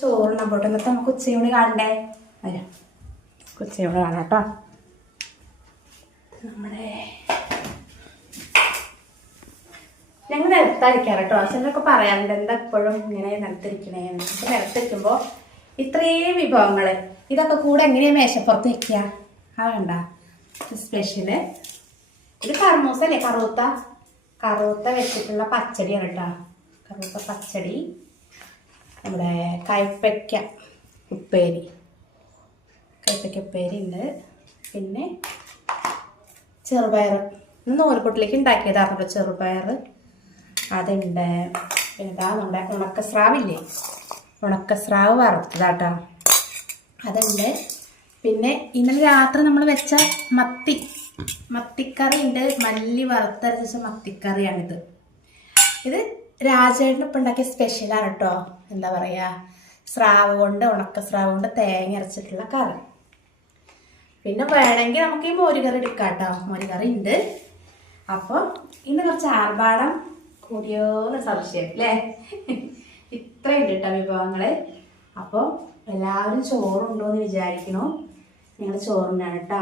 ചോറിനാൻ പോട്ടെ. എന്നിട്ട് നമുക്ക് ഉച്ചയൂണ് കാണണ്ടേ? വരാം. ഉച്ചയൂണ് കാണാം കേട്ടോ. നമ്മുടെ ഞങ്ങൾ നിരത്തായിരിക്കാം കേട്ടോ. അച്ഛനൊക്കെ പറയാറുണ്ട് എന്താ എപ്പോഴും ഇങ്ങനെ നിരത്തിരിക്കണേ എന്നിട്ട് നിരത്തിരിക്കുമ്പോൾ ഇത്രയും വിഭവങ്ങൾ ഇതൊക്കെ കൂടെ എങ്ങനെയാ മേശപ്പുറത്ത് വെക്കുക ആ വേണ്ട സ്പെഷ്യൽ ഇത് കർമൂസല്ലേ കറുത്ത കറുത്ത വെച്ചിട്ടുള്ള പച്ചടിയാണ് കേട്ടോ. കറുത്ത പച്ചടി. നമ്മുടെ കയ്പ്പയ്ക്ക ഉപ്പേരി. കയ്പ്പയ്ക്ക ഉപ്പേരി ഉണ്ട്. പിന്നെ ചെറുപയർ നൂൽപ്പൊട്ടിലേക്ക് ഉണ്ടാക്കിയതായിരുന്നു ചെറുപയർ അതുണ്ട്. പിന്നെ ഇതാ നമ്മുടെ ഉണക്കസ്രാവില്ലേ? ഉണക്കസ്രാവ് വറുത്തതാട്ടോ. അതുണ്ട്. പിന്നെ ഇന്നലെ രാത്രി നമ്മൾ വെച്ച മത്തി. മത്തിക്കറി ഉണ്ട്. മല്ലി വറുത്തരച്ച മത്തിക്കറിയാണിത്. ഇത് രാജേട്ടനൊപ്പം ഉണ്ടാക്കിയ സ്പെഷ്യലാണ് കേട്ടോ. എന്താ പറയുക സ്രാവ് കൊണ്ട് ഉണക്ക സ്രാവ് കൊണ്ട് തേങ്ങ അരച്ചിട്ടുള്ള കറി. പിന്നെ വേണമെങ്കിൽ നമുക്ക് ഈ മോരുകറി എടുക്കാം കേട്ടോ മോരുകറി ഉണ്ട്. അപ്പോൾ ഇന്ന് കുറച്ച് ആർഭാടം കൂടിയോന്ന് സംശയം അല്ലേ? ഇത്രയുണ്ട് കേട്ടോ വിഭവങ്ങൾ അപ്പോൾ എല്ലാവരും ചോറുണ്ടോ എന്ന് വിചാരിക്കണോ. നിങ്ങൾ ചോറുണ്ടാണ് കേട്ടോ.